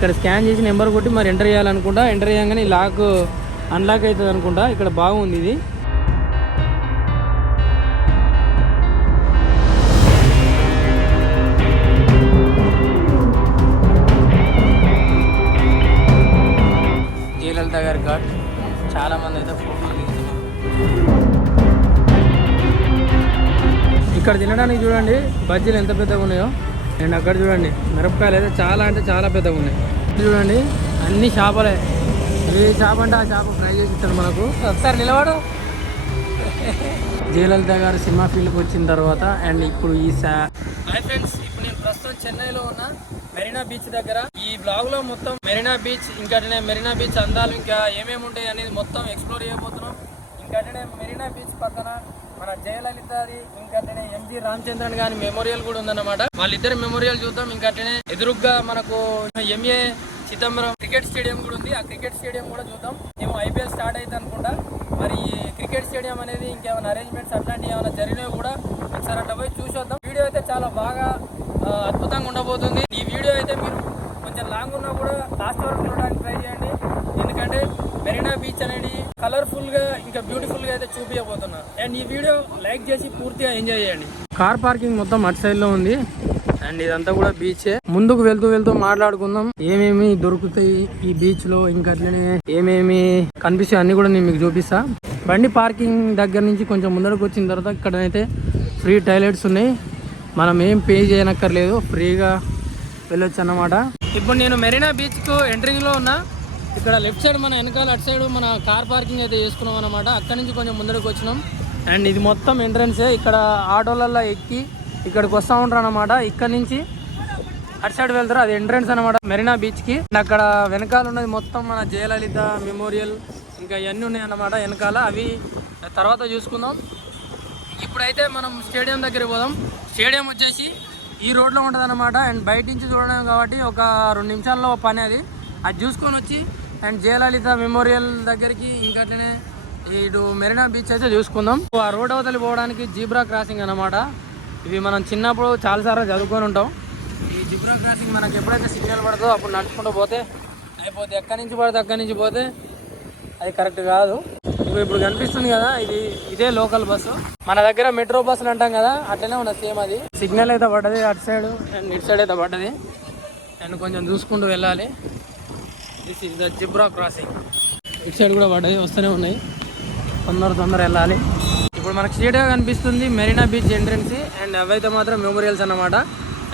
ఇక్కడ స్కాన్ చేసి నెంబర్ కొట్టి మరి ఎంటర్ చేయాలనుకుంటా ఎంటర్ చేయగానే లాక్ అన్లాక్ అవుతుంది అనుకుంటా ఇక్కడ బాగుంది ఇది. జయలలిత గారి ఘాట్ చాలా మంది అయితే ఫోటోలు దిగుతున్నారు ఇక్కడ తినడానికి చూడండి బజ్జీలు ఎంత పెద్దగా ఉన్నాయో. అండ్ అక్కడ చూడండి మిరపకాయలు అయితే చాలా అంటే చాలా పెద్దగా ఉన్నాయి. చూడండి అన్ని చేపలే. ఏ చేప అంటే ఆ చేప ఫ్రై చేసి ఇస్తాడు మనకు. ఒకసారి నిలబడు. జయలలిత గారు సినిమా ఫీల్డ్కి వచ్చిన తర్వాత అండ్ ఇప్పుడు ఈ హాయ్ ఫ్రెండ్స్ ఇప్పుడు నేను ప్రస్తుతం చెన్నైలో ఉన్న మెరీనా బీచ్ దగ్గర. ఈ బ్లాగ్లో మొత్తం మెరీనా బీచ్ ఇంకా మెరీనా బీచ్ అందాలు ఇంకా ఏమేమి ఉంటాయి అనేది మొత్తం ఎక్స్ప్లోర్ చేయబోతున్నాం. ఇంకా మెరీనా బీచ్ పక్కన మన జయలలితది ఇంకా ఎంజి రామచంద్రన్ గారి మెమోరియల్ కూడా ఉందన్నమాట. వాళ్ళిద్దరు మెమోరియల్ చూద్దాం ఇంకా ఎదురుగ్గా మనకు ఎంఏ చిదంబరం క్రికెట్ స్టేడియం కూడా ఉంది. ఆ క్రికెట్ స్టేడియం కూడా చూద్దాం. మేము ఐపీఎల్ స్టార్ట్ అయితే అనుకుంటా. మరి క్రికెట్ స్టేడియం అనేది ఇంకేమైనా అరేంజ్మెంట్స్ అట్లాంటివి ఏమైనా జరిగినవి కూడా ఒకసారి అట్లా పోయి చూసొద్దాం. వీడియో అయితే చాలా బాగా అద్భుతంగా ఉండబోతుంది. ఈ వీడియో అయితే మీరు కొంచెం లాంగ్ ఉన్నా కూడా లాస్ట్ వరకు చూడడానికి ట్రై చేయండి. ఎందుకంటే మెరీనా బీచ్ అనేది కలర్ఫుల్గా ఇంకా బ్యూటిఫుల్గా అయితే చూపించబోతున్నా. అండ్ ఈ వీడియో లైక్ చేసి పూర్తిగా ఎంజాయ్ చేయండి. కార్ పార్కింగ్ మొత్తం అటు సైడ్లో ఉంది. అండ్ ఇదంతా కూడా బీచే ముందుకు వెళ్తూ వెళ్తూ మాట్లాడుకుందాం. ఏమేమి దొరుకుతాయి ఈ బీచ్లో? ఇంకా అట్లనే ఏమేమి కనిపిస్తాయి అన్ని కూడా నేను మీకు చూపిస్తా. బండి పార్కింగ్ దగ్గర నుంచి కొంచెం ముందరకు వచ్చిన తర్వాత ఇక్కడైతే ఫ్రీ టాయిలెట్స్ ఉన్నాయి. మనం ఏం పే చేయనక్కర్లేదు. ఫ్రీగా వెళ్ళొచ్చు అన్నమాట ఇప్పుడు నేను మెరీనా బీచ్కు ఎంట్రింగ్లో ఉన్నా. ఇక్కడ లెఫ్ట్ సైడ్ మన వెనకాల అటు సైడ్ మన కార్ పార్కింగ్ అయితే చేసుకున్నాం అనమాట అక్కడ నుంచి కొంచెం ముందరకు వచ్చినాం. అండ్ ఇది మొత్తం ఎంట్రన్సే. ఇక్కడ ఆటోలలో ఎక్కి ఇక్కడికి వస్తూ ఉంటారు అనమాట ఇక్కడ నుంచి అటు సైడ్ వెళ్తారు. అది ఎంట్రన్స్ అనమాట మెరీనా బీచ్కి అండ్ అక్కడ వెనకాల ఉన్నది మొత్తం మన జయలలిత మెమోరియల్ ఇంకా ఇవన్నీ ఉన్నాయన్నమాట వెనకాల. అవి తర్వాత చూసుకుందాం. ఇప్పుడైతే మనం స్టేడియం దగ్గరికి పోదాం. స్టేడియం వచ్చేసి ఈ రోడ్లో ఉంటుంది అనమాట అండ్ బయట నుంచి చూడడం కాబట్టి ఒక రెండు నిమిషాల్లో పని అది. అది చూసుకొని వచ్చి అండ్ జయలలిత మెమోరియల్ దగ్గరికి ఇంకా అట్లనే ఇటు మెరీనా బీచ్ అయితే చూసుకుందాం. ఆ రోడ్ అవతలి పోవడానికి జీబ్రా క్రాసింగ్ అనమాట ఇవి మనం చిన్నప్పుడు చాలాసార్లు చదువుకొని ఉంటాం. ఈ జిబ్రా క్రాసింగ్ మనకి ఎప్పుడైతే సిగ్నల్ పడుతుందో అప్పుడు నడుచుకుంటూ పోతే అయిపోతే ఎక్కడి నుంచి పడితే అక్కడి నుంచి పోతే అది కరెక్ట్ కాదు. ఇప్పుడు ఇప్పుడు కనిపిస్తుంది కదా ఇది ఇదే లోకల్ బస్సు. మన దగ్గర మెట్రో బస్సులు అంటాం కదా అట్లనే ఉన్నది సేమ్ అది. సిగ్నల్ అయితే పడ్డది అటు సైడ్ అండ్ ఇటు సైడ్ అయితే పడ్డది. అండ్ కొంచెం చూసుకుంటూ వెళ్ళాలి. This is the zebra crossing ఇటు సైడ్ కూడా పడ్డది వస్తూనే ఉన్నాయి. తొందర తొందర వెళ్ళాలి. ఇప్పుడు మనకు స్ట్రేట్గా కనిపిస్తుంది మెరీనా బీచ్ ఎంట్రన్స్ అండ్ అవైతే మాత్రం మెమోరియల్స్ అన్నమాట.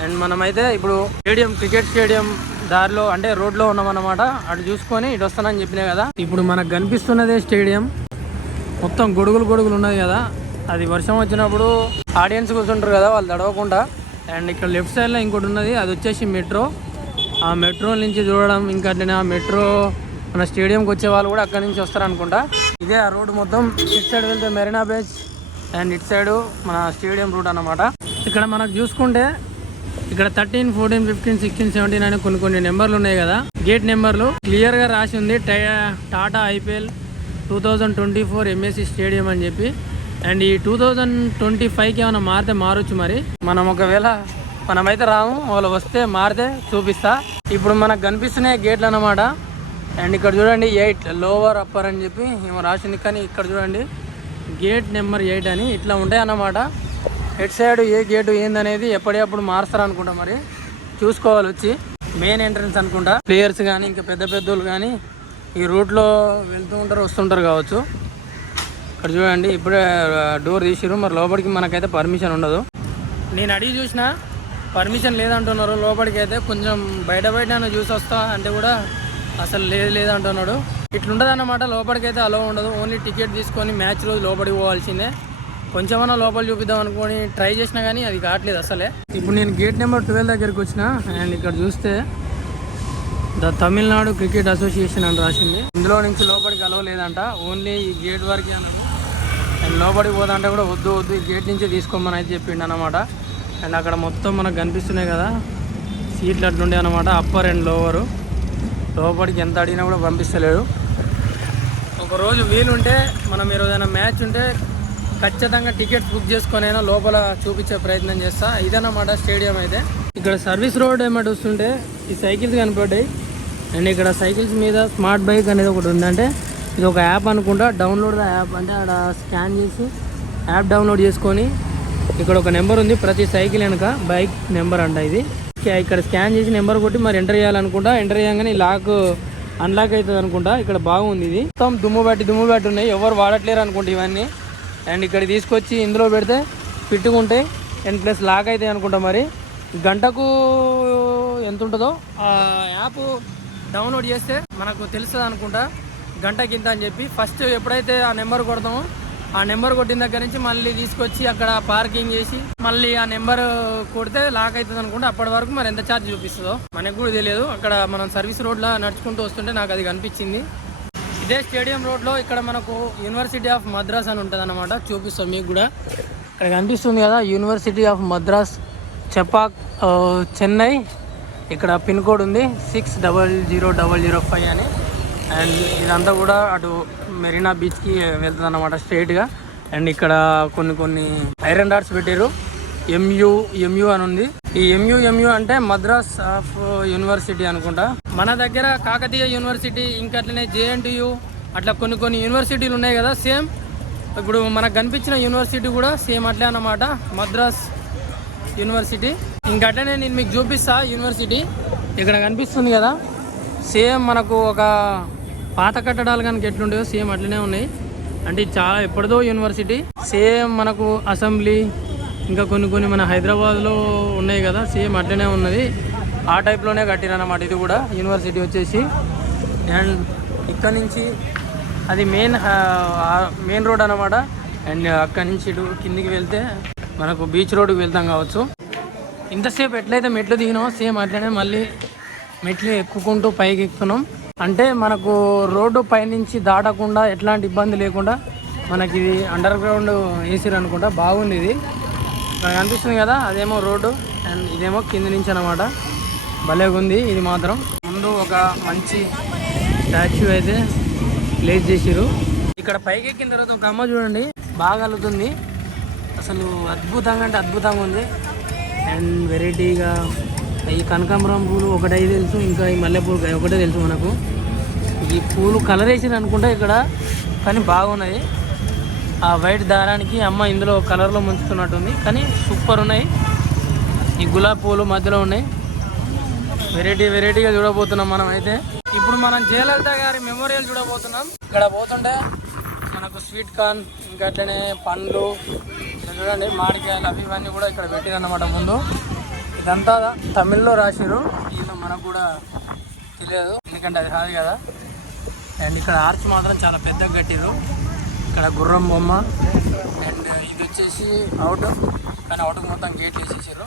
అండ్ మనమైతే ఇప్పుడు స్టేడియం క్రికెట్ స్టేడియం దారిలో అంటే రోడ్లో ఉన్నామన్నమాట. అటు చూసుకొని ఇటు వస్తానని చెప్పినా కదా. ఇప్పుడు మనకు కనిపిస్తున్నదే స్టేడియం. మొత్తం గొడుగులు గొడుగులు ఉన్నది కదా. అది వర్షం వచ్చినప్పుడు ఆడియన్స్ కూర్చుంటారు కదా వాళ్ళు తడవకుండా. అండ్ ఇక్కడ లెఫ్ట్ సైడ్లో ఇంకోటి ఉన్నది అది వచ్చేసి మెట్రో. ఆ మెట్రో నుంచి చూడడం ఇంకా అట్లనే ఆ మెట్రో మన స్టేడియంకి వచ్చే వాళ్ళు కూడా అక్కడ నుంచి వస్తారు అనుకుంటా ఇదే ఆ రోడ్ మొత్తం ఇటు సైడ్ వెళ్తే మెరీనా బీచ్ అండ్ ఇటు సైడ్ మన స్టేడియం రూట్ అన్నమాట. ఇక్కడ మనకు చూసుకుంటే ఇక్కడ thirteen fourteen fifteen sixteen seventeen అనే కొన్ని కొన్ని నెంబర్లు ఉన్నాయి కదా. గేట్ నెంబర్లు క్లియర్గా రాసి ఉంది టై- Tata IPL two thousand twenty four MSC stadium అని చెప్పి. అండ్ ఈ టూ థౌజండ్ ట్వంటీ ఫైవ్కి ఏమైనా మారితే మారొచ్చు మరి. మనం ఒకవేళ మనమైతే రాము వాళ్ళు వస్తే మారితే చూపిస్తా. ఇప్పుడు మనకు కనిపిస్తున్నాయి గేట్లు అన్నమాట. అండ్ ఇక్కడ చూడండి ఎయిట్ లోవర్ అప్పర్ అని చెప్పి ఏమో రాసింది. కానీ ఇక్కడ చూడండి గేట్ నెంబర్ ఎయిట్ అని ఇట్లా ఉంటాయి అన్నమాట. ఎట్ సైడ్ ఏ గేటు ఏందనేది ఎప్పటికప్పుడు మారుస్తారు అనుకుంటా మరి. చూసుకోవాలి వచ్చి. మెయిన్ ఎంట్రన్స్ అనుకుంటా. ప్లేయర్స్ కానీ ఇంకా పెద్ద పెద్దోళ్ళు కానీ ఈ రూట్లో వెళ్తూ ఉంటారు వస్తుంటారు కావచ్చు. ఇక్కడ చూడండి ఇప్పుడే డోర్ తీసిరు మరి లోపలికి మనకైతే పర్మిషన్ ఉండదు. నేను అడిగి చూసిన పర్మిషన్ లేదంటున్నారు. లోపలికి అయితే కొంచెం బయట బయట చూసి వస్తా అంటే కూడా అసలు లేదు లేదు అంటున్నాడు. ఇట్లుండదు అన్నమాట లోపలికైతే అలో ఉండదు. ఓన్లీ టికెట్ తీసుకొని మ్యాచ్ రోజు లోపలికి పోవాల్సిందే. కొంచెమన్నా లోపల చూపిద్దాం అనుకొని ట్రై చేసినా కానీ అది కావట్లేదు అసలే. ఇప్పుడు నేను గేట్ నెంబర్ ట్వెల్వ్ దగ్గరికి వచ్చిన అండ్ ఇక్కడ చూస్తే ద తమిళనాడు క్రికెట్ అసోసియేషన్ అని రాసింది. ఇందులో నుంచి లోపలికి అలవ లేదంట. ఓన్లీ ఈ గేట్ వరకే అన్నాడు అండ్ లోపలికి పోదంటే కూడా వద్దు వద్దు. ఈ గేట్ నుంచే తీసుకోమని అయితే చెప్పిండు అనమాట అండ్ అక్కడ మొత్తం మనకు కనిపిస్తున్నాయి కదా సీట్లు అట్లుండే అనమాట అప్పర్ అండ్ లోవరు లోపలికి ఎంత అడిగినా కూడా పంపిస్తలేడు. ఒకరోజు వీలుంటే మనం ఏదైనా మ్యాచ్ ఉంటే ఖచ్చితంగా టికెట్ బుక్ చేసుకొనైనా అయినా లోపల చూపించే ప్రయత్నం చేస్తా. ఇదన్నమాట స్టేడియం అయితే. ఇక్కడ సర్వీస్ రోడ్ ఏమంటే వస్తుంటే ఈ సైకిల్స్ కనపడ్డాయి. అండ్ ఇక్కడ సైకిల్స్ మీద స్మార్ట్ బైక్ అనేది ఒకటి ఉందంటే ఇది ఒక యాప్ అనుకుంటా. Download the app. అంటే అక్కడ స్కాన్ చేసి యాప్ డౌన్లోడ్ చేసుకొని ఇక్కడ ఒక నెంబర్ ఉంది. ప్రతి సైకిల్ వెనక బైక్ నెంబర్ అంట ఇది. ఇక్కడ స్కాన్ చేసి నెంబర్ కొట్టి మరి ఎంటర్ చేయాలనుకుంటా. ఎంటర్ చేయగానే ఈ లాక్ అన్లాక్ అవుతుంది అనుకుంటా. ఇక్కడ బాగుంది ఇది. మొత్తం దుమ్ము బట్టి దుమ్ము బట్టి ఉన్నాయి. ఎవరు వాడట్లేరు అనుకుంటా ఇవన్నీ. అండ్ ఇక్కడ తీసుకొచ్చి ఇందులో పెడితే ఫిట్టుకుంటే అండ్ ప్లస్ లాక్ అవుతాయి అనుకుంటా మరి. గంటకు ఎంత ఉంటుందో? ఆ యాప్ డౌన్లోడ్ చేస్తే మనకు తెలుస్తుంది అనుకుంటా. గంటకి ఇంత అని చెప్పి. ఫస్ట్ ఎప్పుడైతే ఆ నెంబర్ కొడతామో ఆ నెంబర్ కొట్టిన దగ్గర నుంచి మళ్ళీ తీసుకొచ్చి అక్కడ పార్కింగ్ చేసి మళ్ళీ ఆ నెంబర్ కొడితే లాక్ అవుతుంది అనుకుంటే అప్పటి వరకు మరి ఎంత ఛార్జ్ చూపిస్తుందో మనకు కూడా తెలియదు. అక్కడ మనం సర్వీస్ రోడ్లో నడుచుకుంటూ వస్తుంటే నాకు అది కనిపించింది. ఇదే స్టేడియం రోడ్లో ఇక్కడ మనకు యూనివర్సిటీ ఆఫ్ మద్రాస్ అని ఉంటుంది అనమాట చూపిస్తాం మీకు కూడా. ఇక్కడ కనిపిస్తుంది కదా యూనివర్సిటీ ఆఫ్ మద్రాస్ చెపాక్ చెన్నై ఇక్కడ పిన్ కోడ్ ఉంది six double zero double zero five అని. అండ్ ఇదంతా కూడా అటు మెరీనా బీచ్కి వెళ్తుంది అనమాట స్ట్రైట్గా. అండ్ ఇక్కడ కొన్ని కొన్ని ఐరన్ డాట్స్ పెట్టారు ఎంయు ఎంయు అని ఉంది. ఈ ఎంయు ఎంయు అంటే మద్రాస్ ఆఫ్ యూనివర్సిటీ అనుకుంటా. మన దగ్గర కాకతీయ యూనివర్సిటీ ఇంకా అట్లనే జేఎన్టీయు అట్లా కొన్ని కొన్ని యూనివర్సిటీలు ఉన్నాయి కదా సేమ్. ఇప్పుడు మనకు కనిపించిన యూనివర్సిటీ కూడా సేమ్ అట్లే అన్నమాట మద్రాస్ యూనివర్సిటీ. ఇంకా అట్లనే నేను మీకు చూపిస్తా యూనివర్సిటీ. ఇక్కడ కనిపిస్తుంది కదా సేమ్ మనకు ఒక పాత కట్టడాలు కనుక ఎట్లుండేవో సేమ్ అట్లనే ఉన్నాయి. అంటే చాలా ఎప్పటిదో యూనివర్సిటీ. సేమ్ మనకు అసెంబ్లీ ఇంకా కొన్ని కొన్ని మన హైదరాబాద్లో ఉన్నాయి కదా సేమ్ అట్లనే ఉన్నది. ఆ టైప్లోనే కట్టిరన్నమాట ఇది కూడా యూనివర్సిటీ వచ్చేసి. అండ్ ఇక్కడ నుంచి అది మెయిన్ మెయిన్ రోడ్ అన్నమాట. అండ్ అక్కడి నుంచి ఇటు కిందికి వెళ్తే మనకు బీచ్ రోడ్కి వెళ్తాం కావచ్చు. ఇంతసేపు ఎట్లయితే మెట్లు దిగినామో సేమ్ అట్లనే మళ్ళీ మెట్లు ఎక్కుకుంటూ పైకి ఎక్కుతున్నాం అంటే మనకు రోడ్డు పైనుంచి దాటకుండా ఎట్లాంటి ఇబ్బంది లేకుండా మనకి ఇది అండర్ గ్రౌండ్ వేసిరు అనుకుంటా బాగుంది ఇది కనిపిస్తుంది కదా అదేమో రోడ్డు అండ్ ఇదేమో కింద నుంచి అనమాట భలేగా ఉంది ఇది మాత్రం. ముందు ఒక మంచి స్టాచ్యూ అయితే ప్లేస్ చేసిరు ఇక్కడ పైకి ఎక్కిన తర్వాత ఒక అమ్మ చూడండి బాగా అల్లుతుంది. అసలు అద్భుతంగా అంటే అద్భుతంగా ఉంది. అండ్ వెరైటీగా ఈ కనకాంబరం పూలు ఒకటే తెలుసు ఇంకా ఈ మల్లెపూలు ఒకటే తెలుసు మనకు. ఈ పూలు కలర్ వేసింది అనుకుంటా ఇక్కడ కానీ బాగున్నాయి. ఆ వైట్ దారానికి అమ్మ ఇందులో కలర్లో ముంచుతున్నట్టుంది కానీ సూపర్ ఉన్నాయి. ఈ గులాబీ పూలు మధ్యలో ఉన్నాయి. వెరైటీ వెరైటీగా చూడబోతున్నాం మనం అయితే. ఇప్పుడు మనం జయలలిత గారి మెమోరియల్ చూడబోతున్నాం. ఇక్కడ పోతుంటే మనకు స్వీట్ కార్న్ ఇంకా అట్లనే పండ్లు చూడండి మామిడికాయలు అవి ఇవన్నీ కూడా ఇక్కడ పెట్టిరన్నమాట ముందు. ఇదంతా తమిళ్ళో రాసిరు వీళ్ళు మనకు కూడా తెలియదు. ఎందుకంటే అది కాదు కదా. అండ్ ఇక్కడ ఆర్చ్ మాత్రం చాలా పెద్దగా కట్టిరు ఇక్కడ గుర్రం బొమ్మ. అండ్ ఇది వచ్చేసి అవుట్ కానీ అవుట్ మొత్తం గేట్ వేసేసారు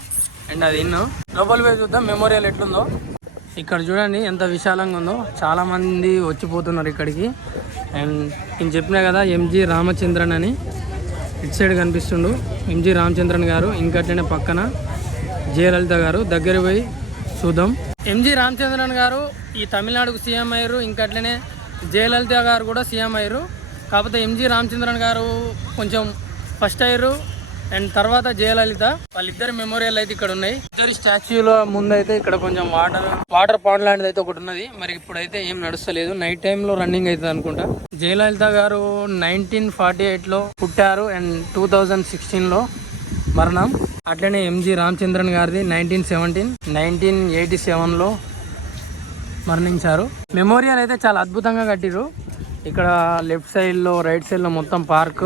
అండ్ అది ఇన్ను. లోపల పోయి చూద్దాం. మెమోరియల్ ఎట్లుందో. ఇక్కడ చూడండి ఎంత విశాలంగా ఉందో. చాలా మంది వచ్చిపోతున్నారు ఇక్కడికి. అండ్ నేను చెప్పినా కదా ఎంజి రామచంద్రన్ అని. ఇటు సైడ్ కనిపిస్తుండు. ఎంజి రామచంద్రన్ గారు. ఇంకట్లనే పక్కన. జయలలిత గారు దగ్గర పోయి చూద్దాం. ఎంజి రామచంద్రన్ గారు ఈ తమిళనాడుకు సీఎం అయ్యారు ఇంకట్లనే జయలలిత గారు కూడా సీఎం అయ్యారు. కాకపోతే ఎంజి రామచంద్రన్ గారు కొంచెం ఫస్ట్ అయ్యారు అండ్ తర్వాత జయలలిత. వాళ్ళిద్దరు మెమోరియల్ అయితే ఇక్కడ ఉన్నాయి. ఇద్దరి స్టాచ్యూల ముందు అయితే ఇక్కడ కొంచెం వాటర్ వాటర్ పాండ్ లాంటిది అయితే ఒకటి ఉన్నది. మరి ఇప్పుడైతే ఏం నడుస్తలేదు. నైట్ టైంలో రన్నింగ్ అవుతుంది అనుకుంటా. జయలలిత గారు నైన్టీన్ ఫార్టీ ఎయిట్లో పుట్టారు అండ్ టూ థౌజండ్ సిక్స్టీన్లో మరణం. అట్లనే ఎంజి రామచంద్రన్ గారిది నైన్టీన్ సెవెంటీన్ నైన్టీన్ ఎయిటీ సెవెన్లో మరణించారు. మెమోరియల్ అయితే చాలా అద్భుతంగా కట్టిరు ఇక్కడ లెఫ్ట్ సైడ్లో రైట్ సైడ్లో మొత్తం పార్క్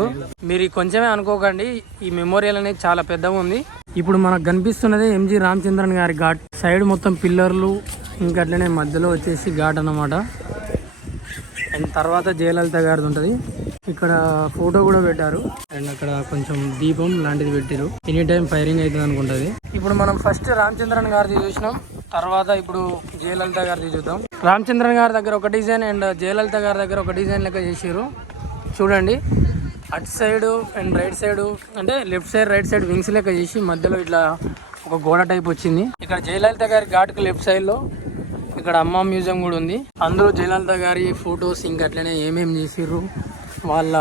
మీరు కొంచెమే అనుకోకండి ఈ మెమోరియల్ అనేది చాలా పెద్దగా ఉంది. ఇప్పుడు మనకు కనిపిస్తున్నది ఎంజి రామచంద్రన్ గారి ఘాట్. సైడ్ మొత్తం పిల్లర్లు ఇంకా అట్లనే మధ్యలో వచ్చేసి ఘాట్ అన్నమాట. అండ్ తర్వాత జయలలిత గారిది ఉంటుంది. ఇక్కడ ఫోటో కూడా పెట్టారు. అండ్ అక్కడ కొంచెం దీపం లాంటిది పెట్టారు ఎనీ టైం ఫైరింగ్ అవుతుంది అనుకుంటది. ఇప్పుడు మనం ఫస్ట్ రామచంద్రన్ గారిది చూసినాం. తర్వాత ఇప్పుడు జయలలిత గారిది చూద్దాం. రామచంద్రన్ గారి దగ్గర ఒక డిజైన్ అండ్ జయలలిత గారి దగ్గర ఒక డిజైన్ లెక్క చేసారు చూడండి. అటు సైడ్ అండ్ రైట్ సైడ్ అంటే left side right side wings లెక్క చేసి మధ్యలో ఇట్లా ఒక గోడ టైప్ వచ్చింది. ఇక్కడ జయలలిత గారి ఘాట్కి లెఫ్ట్ సైడ్లో ఇక్కడ అమ్మ మ్యూజియం కూడా ఉంది. అందరూ జయలలిత గారి ఫొటోస్ ఇంకా అట్లనే ఏమేమి చేసిర్రు. వాళ్ళ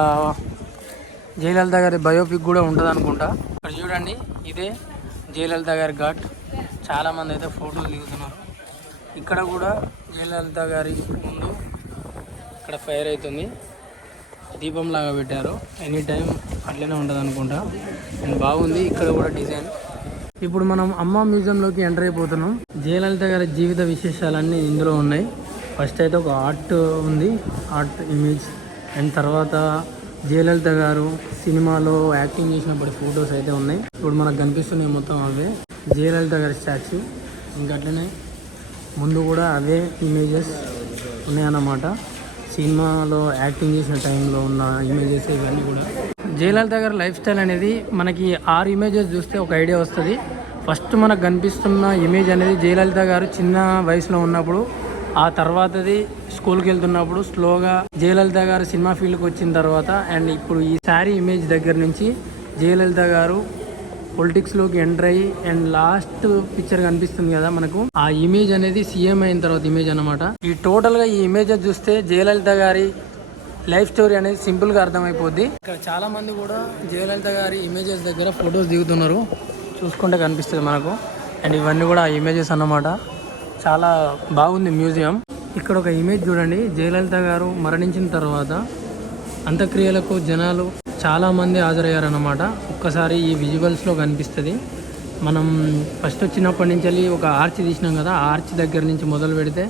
జయలలిత గారి బయోపిక్ కూడా ఉంటుంది అనుకుంటా ఇక్కడ చూడండి ఇదే జయలలిత గారి ఘాట్. చాలా మంది అయితే ఫోటోలు దిగుతున్నారు. ఇక్కడ కూడా జయలలిత గారి ముందు ఇక్కడ ఫైర్ అవుతుంది. దీపం లాగా పెట్టారు. ఎనీ టైం అట్లనే ఉంటుంది అనుకుంటా అండ్ బాగుంది ఇక్కడ కూడా డిజైన్. ఇప్పుడు మనం అమ్మ మ్యూజియంలోకి ఎంటర్ అయిపోతున్నాం. జయలలిత గారి జీవిత విశేషాలన్నీ ఇందులో ఉన్నాయి. ఫస్ట్ అయితే ఒక ఆర్ట్ ఉంది ఆర్ట్ ఇమేజ్ అండ్ తర్వాత జయలలిత గారు సినిమాలో యాక్టింగ్ చేసినప్పటి ఫొటోస్ అయితే ఉన్నాయి. ఇప్పుడు మనకు కనిపిస్తున్నాయి మొత్తం అవే. జయలలిత గారి స్టాచ్యూ. ఇంకట్లనే ముందు కూడా అవే ఇమేజెస్ ఉన్నాయన్నమాట. సినిమాలో యాక్టింగ్ చేసిన టైంలో ఉన్న ఇమేజెస్ ఇవన్నీ కూడా. జయలలిత గారి లైఫ్ స్టైల్ అనేది మనకి ఆరు ఇమేజెస్ చూస్తే ఒక ఐడియా వస్తుంది. ఫస్ట్ మనకు కనిపిస్తున్న ఇమేజ్ అనేది జయలలిత గారు చిన్న వయసులో ఉన్నప్పుడు ఆ తర్వాతది స్కూల్కి వెళ్తున్నప్పుడు స్లోగా జయలలిత గారు సినిమా ఫీల్డ్కి వచ్చిన తర్వాత అండ్ ఇప్పుడు ఈ శారీ ఇమేజ్ దగ్గర నుంచి జయలలిత గారు పొలిటిక్స్లోకి ఎంటర్ అయ్యి అండ్ లాస్ట్ పిక్చర్ కనిపిస్తుంది కదా మనకు. ఆ ఇమేజ్ అనేది సీఎం అయిన తర్వాత ఇమేజ్ అన్నమాట. ఈ టోటల్గా ఈ ఇమేజ్ చూస్తే జయలలిత గారి లైఫ్ స్టోరీ అనేది సింపుల్గా అర్థమైపోద్ది. ఇక్కడ చాలా మంది కూడా జయలలిత గారి ఇమేజెస్ దగ్గర ఫొటోస్ దిగుతున్నారు. చూసుకుంటే కనిపిస్తుంది మనకు. అండ్ ఇవన్నీ కూడా ఆ ఇమేజెస్ అన్నమాట. చాలా బాగుంది మ్యూజియం. ఇక్కడ ఒక ఇమేజ్ చూడండి. జయలలిత గారు మరణించిన తర్వాత అంత్యక్రియలకు జనాలు చాలామంది హాజరయ్యారన్నమాట. ఒక్కసారి ఈ విజువల్స్లో కనిపిస్తుంది. మనం ఫస్ట్ వచ్చినప్పటి నుంచి వెళ్ళి ఒక ఆర్చ్ తీసినాం కదా. ఆ ఆర్చ్ దగ్గర నుంచి మొదలు పెడితే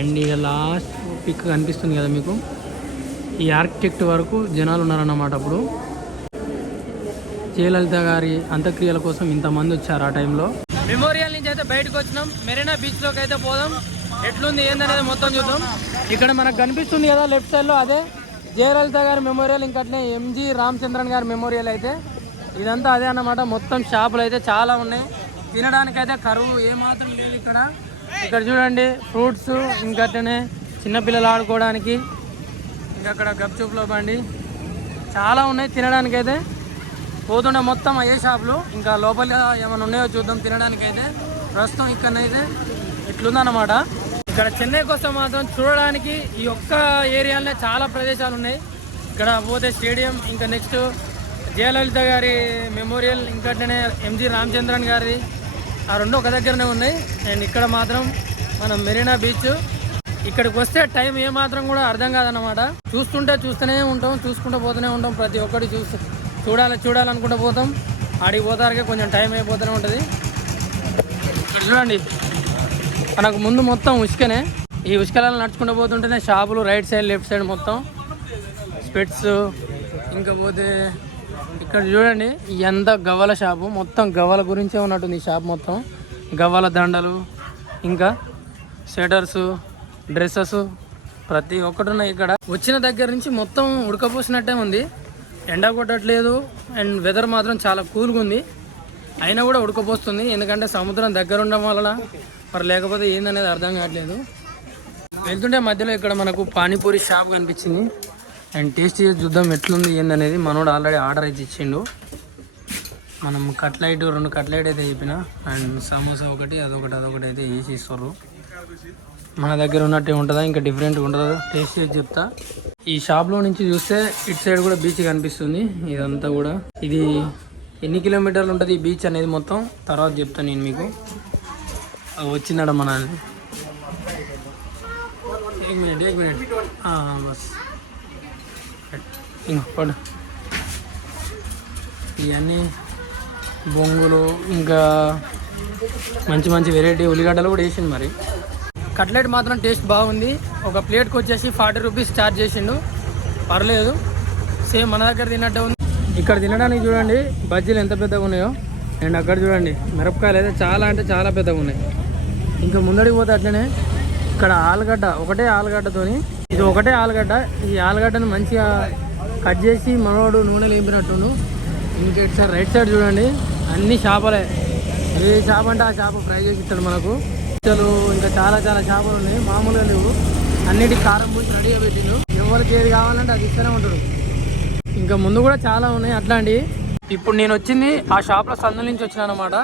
అండ్ ఇక లాస్ట్ పిక్ కనిపిస్తుంది కదా మీకు. ఈ ఆర్కిటెక్ట్ వరకు జనాలు ఉన్నారన్నమాట అప్పుడు. జయలలిత గారి అంత్యక్రియల కోసం ఇంతమంది వచ్చారు ఆ టైంలో మెమోరియల్ నుంచి అయితే బయటకు వచ్చినాం. మెరీనా బీచ్లోకి అయితే పోదాం. ఎట్లుంది ఏందనేది మొత్తం చూద్దాం. ఇక్కడ మనకు కనిపిస్తుంది కదా లెఫ్ట్ సైడ్లో అదే జయలలిత గారి మెమోరియల్ ఇంకట్లే ఎంజీ రామచంద్రన్ గారి మెమోరియల్ అయితే. ఇదంతా అదే అన్నమాట. మొత్తం షాపులు అయితే చాలా ఉన్నాయి. తినడానికి అయితే కరువు ఏమాత్రం లేదు ఇక్కడ. ఇక్కడ చూడండి ఫ్రూట్స్ ఇంకట్లనే చిన్నపిల్లలు ఆడుకోవడానికి. ఇంకా అక్కడ గప్చూప్లో బండి. చాలా ఉన్నాయి తినడానికి అయితే పోతుండే మొత్తం అయ్యే షాపులు. ఇంకా లోపల ఏమైనా ఉన్నాయో చూద్దాం తినడానికి అయితే ప్రస్తుతం ఇక్కడనైతే ఇట్లుందన్నమాట. ఇక్కడ చెన్నైకి వస్తే మాత్రం చూడడానికి ఈ ఒక్క ఏరియాలోనే చాలా ప్రదేశాలు ఉన్నాయి. ఇక్కడ పోతే స్టేడియం ఇంకా నెక్స్ట్ జయలలిత గారి మెమోరియల్ ఇంకటనే ఎంజి రామచంద్రన్ గారిది. ఆ రెండు ఒక దగ్గరనే ఉన్నాయి. అండ్ ఇక్కడ మాత్రం మనం మెరీనా బీచ్. ఇక్కడికి వస్తే టైం ఏమాత్రం కూడా అర్థం కాదన్నమాట. చూస్తుంటే చూస్తూనే ఉంటాం చూసుకుంటూ పోతూనే ఉంటాం ప్రతి ఒక్కటి చూస్తూ. చూడాలి చూడాలనుకుంటూ పోతాం. ఆడికి పోతారికే కొంచెం టైం అయిపోతూనే ఉంటుంది. ఇక్కడ చూడండి. మనకు ముందు మొత్తం ఉసుకనే. ఈ ఉసుకలలో నడుచుకుంటూ పోతుంటేనే షాపులు రైట్ సైడ్ లెఫ్ట్ సైడ్ మొత్తం. స్పెట్స్ ఇంకా పోతే ఇక్కడ చూడండి ఎంత గవ్వల షాపు. మొత్తం గవ్వల గురించే ఉన్నట్టుంది ఈ షాప్ మొత్తం. గవ్వల దండలు ఇంకా స్వెటర్స్ డ్రెస్సెస్ ప్రతి ఒక్కటి ఉన్నాయి ఇక్కడ. వచ్చిన దగ్గర నుంచి మొత్తం ఉడకపోసినట్టే ఉంది. ఎండ కొట్టట్లేదు అండ్ వెదర్ మాత్రం చాలా కూల్గా ఉంది. అయినా కూడా ఉడకపోస్తుంది. ఎందుకంటే సముద్రం దగ్గర ఉండడం వలన మరి లేకపోతే ఏందనేది అర్థం కావట్లేదు. వెళ్తుంటే మధ్యలో ఇక్కడ మనకు పానీపూరి షాప్ కనిపించింది. అండ్ టేస్ట్ చేసి చూద్దాం ఎట్లుంది ఏందనేది మనోడు ఆల్రెడీ ఆర్డర్ అయితే ఇచ్చిండు. మనం కట్లైట్ రెండు కట్లైట్ అయితే చెప్పిన అండ్ సమోసా ఒకటి అదొకటి అదొకటి అయితే వేసి ఇస్తారు. మన దగ్గర ఉన్నట్టే ఉంటుందా? ఇంకా డిఫరెంట్గా ఉంటుందా? టేస్ట్ చేసి చెప్తా. ఈ షాప్లో నుంచి చూస్తే ఇటు సైడ్ కూడా బీచ్ కనిపిస్తుంది. ఇదంతా కూడా. ఇది ఎన్ని కిలోమీటర్లు ఉంటుంది ఈ బీచ్ అనేది మొత్తం? తర్వాత చెప్తాను నేను మీకు. వచ్చిందడం మన ఇవన్నీ బొంగులు ఇంకా మంచి మంచి వెరైటీ ఉల్లిగడ్డలు కూడా వేసింది మరి. కట్లెట్ మాత్రం టేస్ట్ బాగుంది. ఒక ప్లేట్కి వచ్చేసి ఫార్టీ రూపీస్ ఛార్జ్ చేసిండు. పర్లేదు. సేమ్ మన దగ్గర తిన్నట్టే ఉంది. ఇక్కడ తినడానికి చూడండి బజ్జీలు ఎంత పెద్దగా ఉన్నాయో. అండ్ అక్కడ చూడండి మిరపకాయలు అయితే చాలా అంటే చాలా పెద్దగా ఉన్నాయి. ఇంకా ముందడికి పోతే అట్లనే ఇక్కడ ఆలుగడ్డ ఒకటే ఆలుగడ్డతోని ఇది ఒకటే ఆలుగడ్డ. ఈ ఆలుగడ్డను మంచిగా కట్ చేసి మనోడు నూనె లేపినట్టుండు. ఇంకెట్ సార్ రైట్ సైడ్ చూడండి అన్ని చేపలే. ఏ చేప అంటే ఆ చేప ఫ్రై చేసి ఇస్తాడు మనకు. అసలు ఇంకా చాలా చాలా చేపలు ఉన్నాయి. మామూలుగా లేవు. అన్నిటి కారం పూసి రెడీగా పెట్టిండు. ఎవరికి ఏది కావాలంటే అది ఇస్తూనే ఉంటాడు. ఇంకా ముందు కూడా చాలా ఉన్నాయి అట్లాంటివి ఇప్పుడు నేను వచ్చింది ఆ షాప్లో సందు నుంచి వచ్చిన అనమాట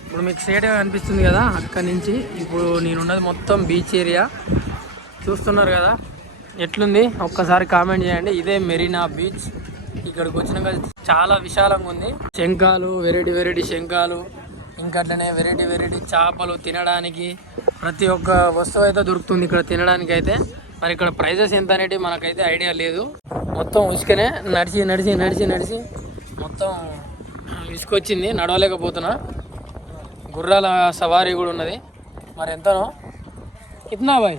ఇప్పుడు మీకు సేటే అనిపిస్తుంది కదా అక్కడి నుంచి. ఇప్పుడు నేను ఉన్నది మొత్తం బీచ్ ఏరియా చూస్తున్నారు కదా ఎట్లుంది? ఒక్కసారి కామెంట్ చేయండి. ఇదే మెరీనా బీచ్ ఇక్కడికి వచ్చినాక చాలా విశాలంగా ఉంది. శంఖాలు వెరైటీ వెరైటీ శంఖాలు. ఇంకా అట్లనే వెరైటీ వెరైటీ చేపలు తినడానికి ప్రతి ఒక్క వస్తువు అయితే దొరుకుతుంది ఇక్కడ తినడానికి అయితే మరి ఇక్కడ ప్రైజెస్ ఎంత అనేది మనకైతే ఐడియా లేదు. మొత్తం ఉసుకనే నడిచి నడిచి నడిచి నడిచి మొత్తం ఇసుకొచ్చింది నడవలేకపోతున్నా. గుర్రాల సవారీ కూడా ఉన్నది. మరి ఎంతనో? కిतना బాయ్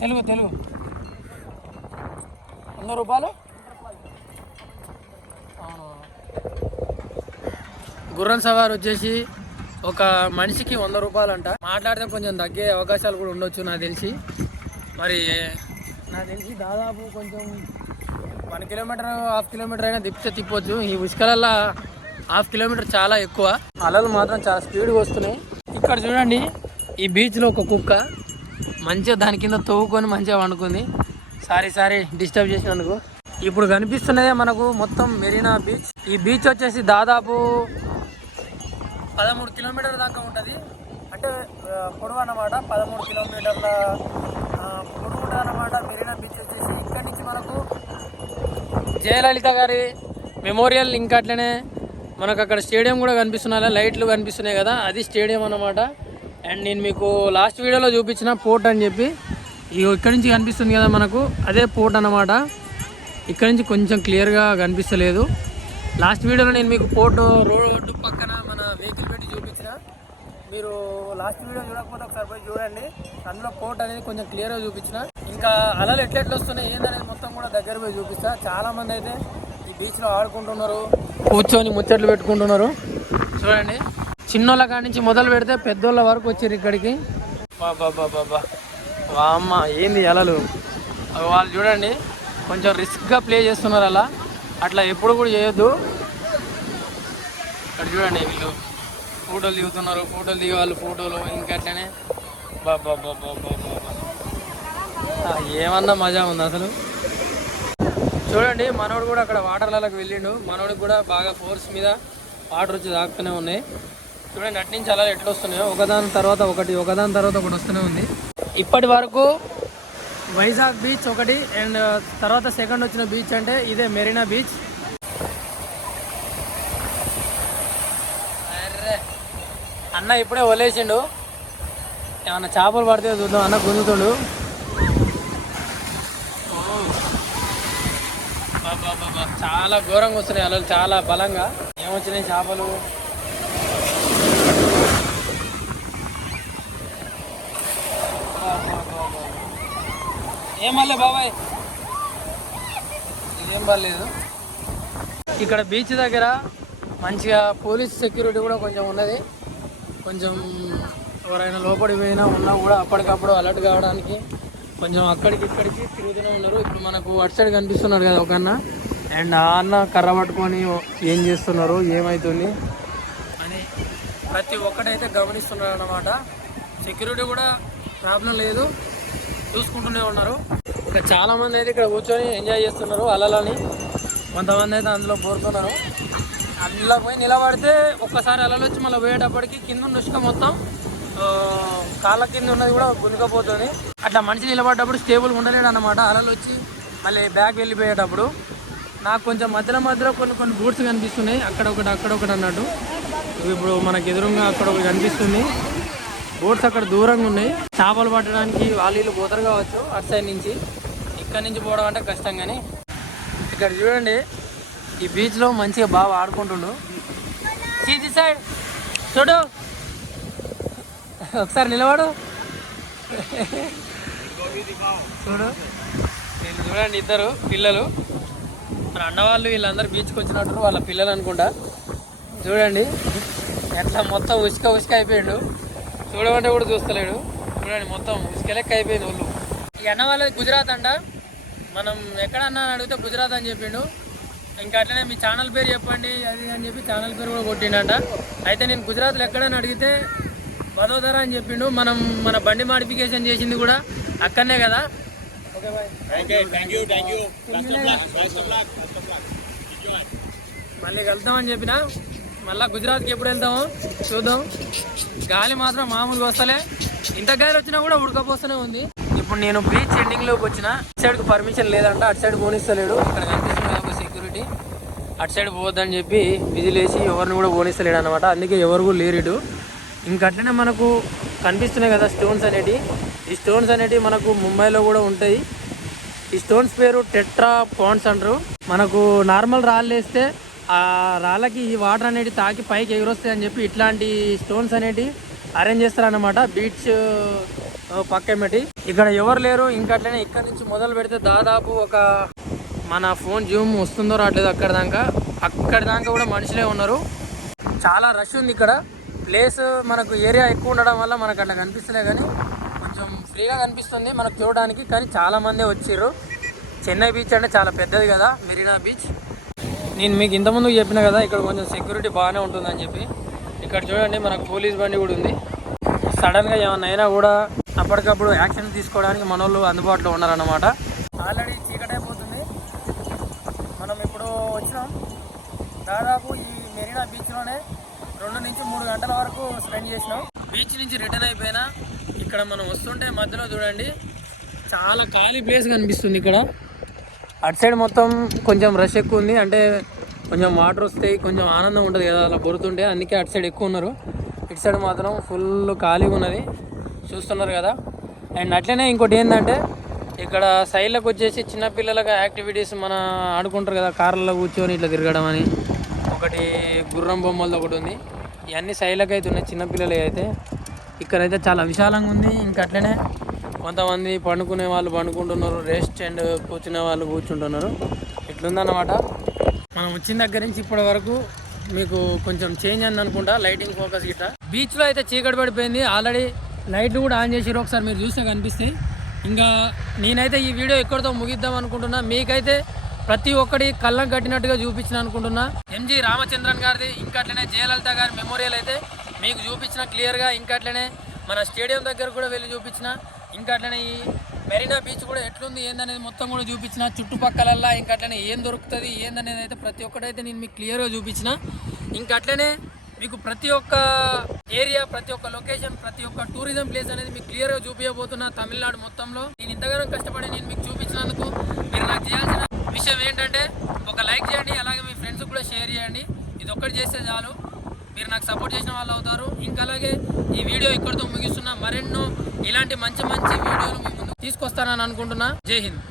తెలుగు తెలుగు. వంద రూపాయలు? అవును. గుర్రం సవారు వచ్చేసి ఒక మనిషికి వంద రూపాయలు అంట మాట్లాడితే కొంచెం తగ్గే అవకాశాలు కూడా ఉండొచ్చు నాకు తెలిసి. మరి నాకు తెలిసి దాదాపు కొంచెం వన్ కిలోమీటర్ హాఫ్ కిలోమీటర్ అయినా తిప్పితే తిప్పొచ్చు. ఈ ఉసుకలల్లో హాఫ్ కిలోమీటర్ చాలా ఎక్కువ. అలలు మాత్రం చాలా స్పీడ్గా వస్తున్నాయి. ఇక్కడ చూడండి ఈ బీచ్లో ఒక కుక్క మంచిగా దాని కింద తవ్వుకొని మంచిగా వండుకుంది. సారీ సారీ డిస్టర్బ్ చేసినందుకు. ఇప్పుడు కనిపిస్తున్నదే మనకు మొత్తం మెరీనా బీచ్. ఈ బీచ్ వచ్చేసి దాదాపు పదమూడు కిలోమీటర్ల దాకా ఉంటుంది. అంటే పొడవు అన్నమాట పదమూడు కిలోమీటర్ల పొడవు ఉంటుంది అన్నమాట. మెరీనా బీచ్ వచ్చేసి ఇక్కడి నుంచి మనకు జయలలిత గారి మెమోరియల్ ఇంకా అట్లనే మనకు అక్కడ స్టేడియం కూడా కనిపిస్తున్నాయి లైట్లు కనిపిస్తున్నాయి కదా అది స్టేడియం అన్నమాట. అండ్ నేను మీకు లాస్ట్ వీడియోలో చూపించిన పోర్ట్ అని చెప్పి ఇక్కడి నుంచి కనిపిస్తుంది కదా మనకు అదే పోర్ట్ అన్నమాట. ఇక్కడి నుంచి కొంచెం క్లియర్గా కనిపిస్తలేదు. లాస్ట్ వీడియోలో నేను మీకు పోర్ట్ రోడ్డు పక్క మన వెహికల్ పెట్టి చూపించిన మీరు లాస్ట్ వీడియో చూడకపోతే ఒకసారి పోయి చూడండి. అందులో కోట్ అనేది కొంచెం క్లియర్గా చూపించిన. ఇంకా అలలు ఎట్లెట్లు వస్తున్నాయి ఏందనేది మొత్తం కూడా దగ్గర పోయి చూపిస్తా. చాలా మంది అయితే ఈ బీచ్లో ఆడుకుంటున్నారు కూర్చొని ముచ్చట్లు పెట్టుకుంటున్నారు. చూడండి. చిన్నోళ్ళ కాడి నుంచి మొదలు పెడితే పెద్దోళ్ళ వరకు వచ్చారు ఇక్కడికి. అమ్మ ఏంది అలలు? వాళ్ళు చూడండి. కొంచెం రిస్క్గా ప్లే చేస్తున్నారు అలా. అట్లా ఎప్పుడు కూడా చేయొద్దు. ఇక్కడ చూడండి వీళ్ళు. ఫోటోలు దిగుతున్నారు. ఫోటోలు దిగే వాళ్ళు ఫోటోలు ఇంకా అట్లనే. బాబా ఏమన్నా మజా ఉంది అసలు? చూడండి మనోడు కూడా అక్కడ వాటర్లలోకి వెళ్ళిండు. మనోడికి కూడా బాగా ఫోర్స్ మీద వాటర్ వచ్చి దాక్కునే ఉన్నాయి చూడండి అటు నుంచి అలా ఎట్లా వస్తున్నాయో. ఒకదాని తర్వాత ఒకటి ఒకదాని తర్వాత ఒకటి వస్తూనే ఉంది. ఇప్పటి వరకు వైజాగ్ బీచ్ ఒకటి అండ్ తర్వాత సెకండ్ వచ్చిన బీచ్ అంటే ఇదే మెరీనా బీచ్. అన్న ఇప్పుడే వదిలేసిండు. ఏమన్నా చేపలు పడితే చూద్దాం అన్న గుంజుతుడు. చాలా ఘోరంగా వస్తున్నాయి అలలు చాలా బలంగా. ఏమొచ్చినాయి చేపలు? ఏం పర్లేదు బాబాయ్? ఇదేం పర్లేదు. ఇక్కడ బీచ్ దగ్గర మంచిగా పోలీస్ సెక్యూరిటీ కూడా కొంచెం ఉన్నది. కొంచెం ఎవరైనా లోపడి పోయినా ఉన్నా కూడా అప్పటికప్పుడు అలర్ట్ కావడానికి కొంచెం అక్కడికి ఇక్కడికి తిరుగుతూనే ఉన్నారు. ఇప్పుడు మనకు అటు సైడ్ కనిపిస్తున్నారు కదా ఒక అన్న. అండ్ ఆ అన్న కర్ర పట్టుకొని ఏం చేస్తున్నారు? ఏమవుతుంది అని ప్రతి ఒక్కటైతే గమనిస్తున్నారు అనమాట సెక్యూరిటీ కూడా ప్రాబ్లం లేదు. చూసుకుంటూనే ఉన్నారు. ఇంకా చాలామంది అయితే ఇక్కడ కూర్చొని ఎంజాయ్ చేస్తున్నారు అలలని. కొంతమంది అయితే అందులో కోరుతున్నారు అందులో పోయి నిలబడితే ఒక్కసారి అలలు వచ్చి మళ్ళీ పోయేటప్పటికి కింద ఉన్న ఇసుక మొత్తం కాళ్ళ కింద ఉన్నది కూడా గునికపోతుంది అట్లా మనిషి నిలబడ్డప్పుడు స్టేబుల్ ఉండలేడు అనమాట అలలు వచ్చి మళ్ళీ బ్యాగ్ వెళ్ళిపోయేటప్పుడు నాకు కొంచెం మధ్యలో మధ్యలో కొన్ని కొన్ని బూట్స్ కనిపిస్తున్నాయి. అక్కడ ఒకటి అక్కడ ఒకటి అన్నట్టు. ఇప్పుడు మనకి ఎదురుగా అక్కడ ఒకటి కనిపిస్తుంది. బోట్స్ అక్కడ దూరంగా ఉన్నాయి. చేపలు పట్టడానికి వాళ్ళు వీళ్ళు పోతారు కావచ్చు అటు సైడ్ నుంచి. ఇక్కడ నుంచి పోవడం అంటే కష్టం కానీ. ఇక్కడ చూడండి ఈ బీచ్లో మంచిగా బాగా ఆడుకుంటుండు. ఇది సైడ్ చూడు. ఒకసారి నిలబడు. చూడు. వీళ్ళు చూడండి ఇద్దరు పిల్లలు. మన అన్నవాళ్ళు వీళ్ళందరూ బీచ్కి వచ్చినట్టు వాళ్ళ పిల్లలు అనుకుంటా. చూడండి. ఎట్లా మొత్తం ఉసుక ఉసుక అయిపోయాడు. చూడమంటే కూడా చూస్తలేడు. చూడండి మొత్తం ఉసుక లెక్క అయిపోయింది వాళ్ళు ఈ అన్నవాళ్ళది గుజరాత్ అంట. మనం ఎక్కడన్నా అడిగితే గుజరాత్ అని చెప్పిండు. ఇంకా అట్లనే మీ ఛానల్ పేరు చెప్పండి అది అని చెప్పి ఛానల్ పేరు కూడా కొట్టిండంట. అయితే నేను గుజరాత్లో ఎక్కడని అడిగితే వదోదర అని చెప్పిండు. మనం మన బండి మాడిఫికేషన్ చేసింది కూడా అక్కడనే కదా. Okay bye. మళ్ళీ వెళ్తామని చెప్పిన మళ్ళా గుజరాత్కి ఎప్పుడు వెళ్తామో చూద్దాం. గాలి మాత్రం మామూలుగా వస్తలే. ఇంత గాలి వచ్చినా కూడా ఉడకపోస్తూనే ఉంది. ఇప్పుడు నేను బీచ్ ఎండింగ్లోకి వచ్చిన అటు సైడ్కి పర్మిషన్ లేదంట అటు సైడ్ పోనిస్తలేడు. ఇక్కడ అటు సైడ్ పోవద్దని చెప్పి విజిలేసి ఎవరిని కూడా పోనిస్తలేడు అనమాట అందుకే ఎవరు కూడా లేరు ఇంకా అట్లనే మనకు కనిపిస్తున్నాయి కదా స్టోన్స్ అనేటివి. ఈ స్టోన్స్ అనేటివి మనకు ముంబైలో కూడా ఉంటాయి. ఈ స్టోన్స్ పేరు టెట్రా పాండ్స్ అంటారు. మనకు నార్మల్ రాళ్ళు వేస్తే ఆ రాళ్ళకి ఈ వాటర్ అనేది తాకి పైకి ఎగురొస్తాయి అని చెప్పి ఇట్లాంటి స్టోన్స్ అనేటివి అరేంజ్ చేస్తారనమాట బీచ్ పక్కమటి ఇక్కడ ఎవరు లేరు. ఇంకా అట్లనే ఇక్కడ నుంచి మొదలు పెడితే దాదాపు ఒక మన ఫోన్ జూమ్ వస్తుందో రావట్లేదు అక్కడ దాకా. అక్కడ దాకా కూడా మనుషులే ఉన్నారు. చాలా రష్ ఉంది ఇక్కడ. ప్లేస్ మనకు ఏరియా ఎక్కువ ఉండడం వల్ల మనకు అట్లా కనిపిస్తలే కానీ కొంచెం ఫ్రీగా కనిపిస్తుంది మనకు చూడడానికి కానీ చాలామందే వచ్చారు చెన్నై బీచ్ అంటే చాలా పెద్దది కదా మెరీనా బీచ్ నేను మీకు ఇంతకుముందు చెప్పిన కదా ఇక్కడ కొంచెం సెక్యూరిటీ బాగానే ఉంటుందని చెప్పి. ఇక్కడ చూడండి మనకు పోలీస్ బండి కూడా ఉంది. సడన్గా ఏమైనా అయినా కూడా అప్పటికప్పుడు యాక్షన్ తీసుకోవడానికి మన వాళ్ళు అందుబాటులో ఉన్నారన్నమాట. ఆల్రెడీ చీకటి అయిపోతుంది మనం ఇప్పుడు వచ్చినాం దాదాపు ఈ మెరీనా బీచ్లోనే రెండు నుంచి మూడు గంటల వరకు స్పెండ్ చేసినాం. బీచ్ నుంచి రిటర్న్ అయిపోయినా ఇక్కడ మనం వస్తుంటే మధ్యలో చూడండి చాలా ఖాళీ ప్లేస్ కనిపిస్తుంది ఇక్కడ. అటు సైడ్ మొత్తం కొంచెం రష్ ఎక్కువ ఉంది అంటే కొంచెం వాటర్ వస్తాయి కొంచెం ఆనందం ఉంటుంది కదా అలా బొరుతుంటే అందుకే అటు సైడ్ ఎక్కువ ఉన్నారు. ఇటు సైడ్ మాత్రం ఫుల్ ఖాళీగా ఉన్నది చూస్తున్నారు కదా. అండ్ అట్లనే ఇంకోటి ఏంటంటే ఇక్కడ సైడ్లకు వచ్చేసి చిన్నపిల్లలకు యాక్టివిటీస్ మన ఆడుకుంటారు కదా కార్లలో కూర్చొని ఇట్లా తిరగడం అని. ఒకటి గుర్రం బొమ్మలది ఒకటి ఉంది. ఇవన్నీ సైడ్లకు అయితే ఉన్నాయి చిన్నపిల్లలు అయితే. ఇక్కడైతే చాలా విశాలంగా ఉంది ఇంకా అట్లనే కొంతమంది పండుకునే వాళ్ళు పండుకుంటున్నారు రెస్ట్ అండ్ కూర్చునే వాళ్ళు కూర్చుంటున్నారు. ఇట్లుందన్నమాట. మనం వచ్చిన దగ్గర నుంచి ఇప్పటి వరకు మీకు కొంచెం చేంజ్ అయింది అనుకుంటా లైటింగ్ ఫోకస్ గిట్ట బీచ్లో అయితే చీకటి పడిపోయింది ఆల్రెడీ లైట్లు కూడా ఆన్ చేసిరు ఒకసారి మీరు చూస్తే కనిపిస్తాయి. ఇంకా నేనైతే ఈ వీడియో ఎక్కడితో ముగిద్దాం అనుకుంటున్నా మీకైతే ప్రతి ఒక్కటి కళ్ళం కట్టినట్టుగా చూపించిన అనుకుంటున్నా. ఎంజి రామచంద్రన్ గారిది ఇంకా అట్లనే జయలలిత గారి మెమోరియల్ అయితే మీకు చూపించిన క్లియర్గా ఇంకా అట్లనే మన స్టేడియం దగ్గర కూడా వెళ్ళి చూపించిన ఇంకా అట్లనే ఈ మెరీనా బీచ్ కూడా ఎట్లుంది ఏందనేది మొత్తం కూడా చూపించిన చుట్టుపక్కలల్లా ఇంకా అట్లనే ఏం దొరుకుతుంది ఏందనేది అయితే ప్రతి ఒక్కటైతే నేను మీకు క్లియర్గా చూపించిన. ఇంకా అట్లనే మీకు ప్రతి ఒక్క ఏరియా ప్రతి ఒక్క లొకేషన్ ప్రతి ఒక్క టూరిజం ప్లేస్ అనేది మీకు క్లియర్గా చూపించబోతున్నా తమిళనాడు మొత్తంలో. నేను ఇంతగానో కష్టపడి నేను మీకు చూపించినందుకు మీరు నాకు చేయాల్సిన విషయం ఏంటంటే ఒక లైక్ చేయండి అలాగే మీ ఫ్రెండ్స్ కూడా షేర్ చేయండి. ఇది ఒక్కటి చేస్తే చాలు. మీరు నాకు సపోర్ట్ చేసిన వాళ్ళు అవుతారు. ఇంకా అలాగే ఈ వీడియో ఇక్కడితో ముగిస్తున్నా. మరెన్నో ఇలాంటి మంచి మంచి వీడియోలు మీ ముందు తీసుకొస్తానని అనుకుంటున్నా. జై హింద్.